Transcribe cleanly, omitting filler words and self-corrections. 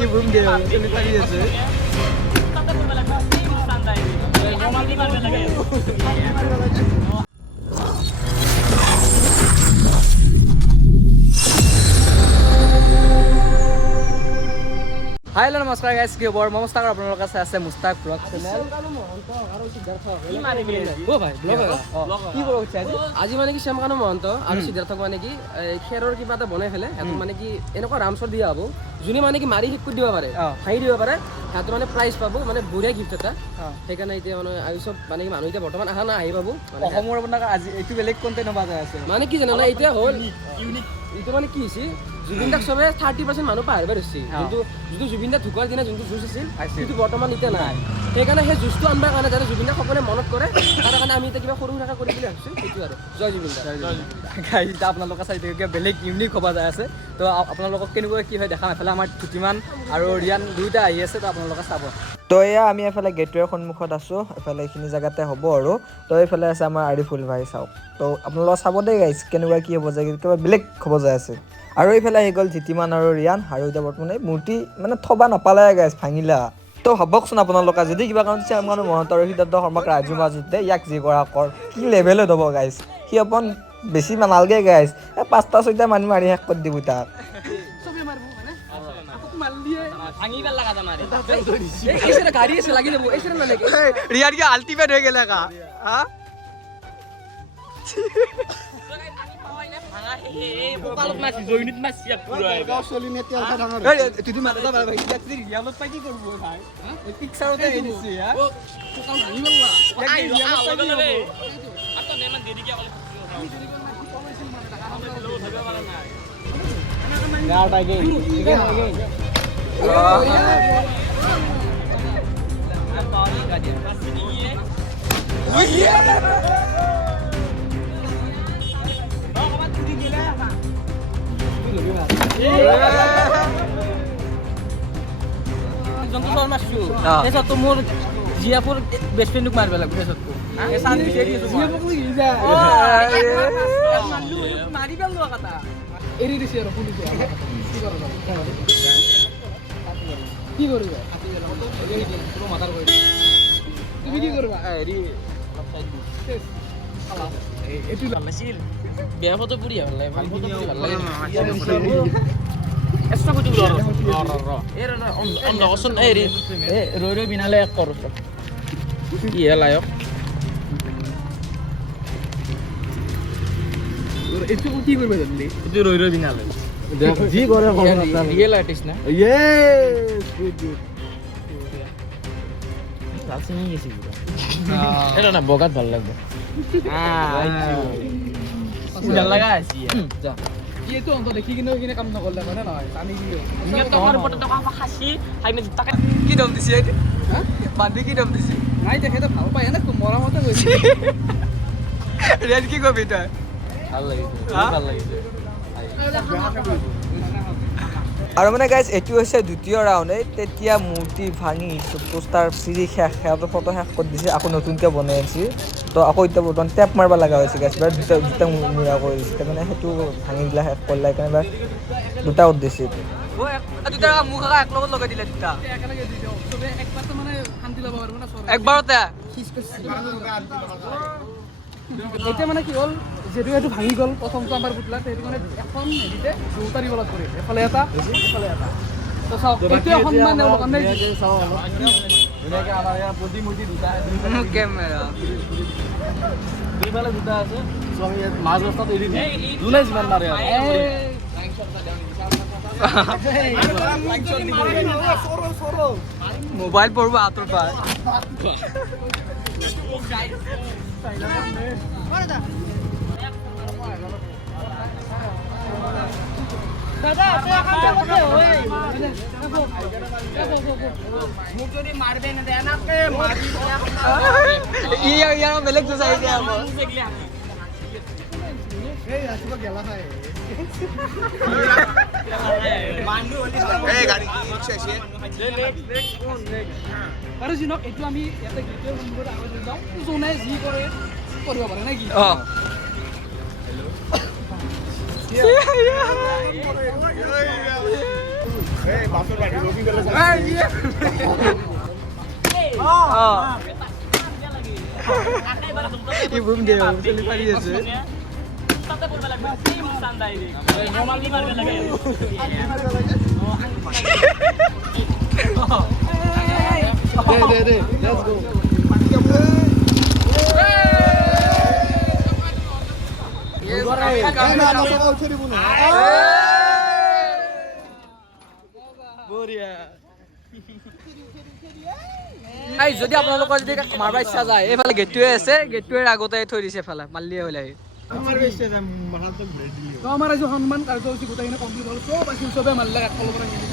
কি বুম দে চলি পাৰি আছে হাই হেল্ল' নমস্কাৰ গাইজ কি খবৰ মই মুস্তাক আপোনালোকৰ কাছে আছে মুস্তাক ব্লগ চেনেল আজি মানে কি শ্যামকানু মহন্ত আৰু সিদ্ধাৰ্থক মানে কি খেৰৰ কিবা এটা বনাই ফেলে সিহঁতক মানে কি এনেকুৱা ৰামচৰ দিয়া হ'ব যোনে মানে কি মাৰি শেষ কৰি দিব পাৰে হাঁহি দিব পাৰে সিহঁতে মানে প্ৰাইজ পাব মানে বঢ়িয়া গিফ্ট এটা সেইকাৰণে এতিয়া মানে আৰু চব মানে কি মানুহ এতিয়া বৰ্তমান আহা নাই আহি পাব অসমৰ আপোনাৰ আজি এইটো বেলেগ কণ্টেণ্ট হ'ব আছে মানে কি জানা এতিয়া হ'ল এইটো মানে কি হৈছে জুবিন দাক চবে 30% মানুহ পাহৰিব ধৰিছে যোনটো জুবিন দা ঢুকোৱাৰ দিনা যোনটো যুঁজ আছিল সেইটো বৰ্তমান এতিয়া নাই সেইকাৰণে সেই যুঁজটো আনবাৰ কাৰণে যাতে জুবিন দাক সকলোৱে মনত কৰে তাৰ কাৰণে আমি এতিয়া কিবা সৰু সুৰাকৈ কৰিম বুলি ভাবিছোঁ সেইটো আৰু জয় জুবিন দা এতিয়া আপোনালোকে চাই কিবা বেলেগ ইউনিক হ'ব যায় আছে তো আপোনালোকক কেনেকুৱা কি হয় দেখাম এফালে আমাৰ ধুতিমান আৰু ৰিয়ান দুয়োটা আহি আছে তো আপোনালোকে চাব তো এয়া আমি এফালে গেটৱেৰ সন্মুখত আছোঁ এফালে এইখিনি জেগাতে হ'ব আৰু তো এইফালে আছে আমাৰ আৰিফুল ভাই চাওক তো আপোনালোকে চাব দেই গাইছ কেনেকুৱা কি হ'ব যায় কিবা বেলেগ হ'ব যায় আছে আৰু এইফালে আহি গ'ল ধুতিমান আৰু ৰিয়ান আৰু এতিয়া বৰ্তমান এই মূৰ্তি মানে থবা নাপালে গাইছ ভাঙিলা তো ভাবকচোন আপোনালোকে যদি কিবা কাৰণ শ্যামকানু মহন্ত আৰু সিদ্ধাৰ্থ শৰ্মাক ৰাজু মাজতে ইয়াক যি কৰা কৰ কি লেভেলত হ'ব গাইছ সি অকণ বেছি নালাগে গাইছ 5টা 6টা মানুহ মাৰি শেষ কৰি দিব তাক ৰিয়ান কি আল্টিমেট হৈ গেলে কা যোনটো চৰ মাৰছো সেই চৰটো মোৰ জিয়াপুৰ বেষ্ট ফ্ৰেণ্ডক মাৰিব লাগিব সেই চৰটো মাৰি পেলোৱা কথা এৰি দিছে আৰু পুলিচে কি কৰিবা তুমি কি কৰিবা হেৰি এইটো লাগিছিল বেয়া ফটো পুৰি ভাল লাগে ভাল ফটো পুৰি ভাল লাগে এক্সট্ৰা ফটো অচোন হেৰি ৰৈ ৰৈ বিনালে এক কৰোঁ কি হে লায়ক এইটো কি কৰিব জানিলি এইটো ৰৈ ৰৈ বিনালে যি কৰে ৰিয়েল আৰ্টিষ্ট না য়েছ গুড গুড লাচিং গেছি এটা না বগাত ভাল লাগবে ভাল লাগা আছে যা এইটো অন্ত দেখি কিনে কিনে কাম নকৰলে মানে নহয় জানি কি ইয়া টকাৰ ওপৰত টকা খাসি হাইনে টাকা কি দাম দিছে এইটো বান্ধি কি দাম দিছে নাই দেখেতে ভাল পায় না মৰামতে গৈছে ৰেড কি কবি তই ভাল লাগিছে ভাল লাগিছে আৰু মানে গাইজ এইটো হৈছে দ্বিতীয় ৰাউণ্ড তেতিয়া মূৰ্তি ভাঙি পোষ্টাৰ চিৰি শেষ সিহঁতৰ ফটো শেষ কৰি দিছে আকৌ নতুনকৈ বনাই আছে তো আকৌ এতিয়া বৰ্তমান টেপ মাৰিব লগা হৈছে গাইজ এবাৰ দুটা মূৰা কৰি দিছে তাৰমানে সেইটো ভাঙি দিলা শেষ কৰিলে সেইকাৰণে এবাৰ দুটা উঠ দিছে একবাৰতে এতিয়া মানে কি হ'ল যিহেতু এইটো ভাঙি গ'ল প্ৰথমটো আমাৰ পুতলা সেইটো মানে এখন হেৰিতে দুটা ৰিবলত কৰি এফালে এটা এফালে এটা তো চাওক এইটোৱে সন্মান তেওঁলোকৰ নাই ধুনীয়াকৈ আমাৰ ইয়াৰ প্ৰতিমূৰ্তি দুটা কেমেৰা দুইফালে দুটা আছে চ' আমি ইয়াত মাজ ৰাস্তাত এৰি দিম যোনে যিমান মাৰে মোবাইল পঢ়ব আঁতৰ পৰা বেলেগ আৰু যিনক এইটো আমি ইয়াতে গীতৰ সন্মুখত আগত যাওঁ যোনে যি কৰে কৰিব পাৰে নে কি এই বুম দিয়ে চলি পাৰি আছে দে লেটস গো যদি আপোনালোকৰ যদি মাৰিব ইচ্ছা যায় এইফালে গেটটোৱে আছে গেটটোৱে আগতে থৈ দিছে এফালে মাৰিলেই হ'ল আহি আমাৰ আজি সন্মান কাৰ্যসূচী গোটেইখিনি কমপ্লিট হ'ল চব আছিল চবে মাৰিলে একফালৰ পৰা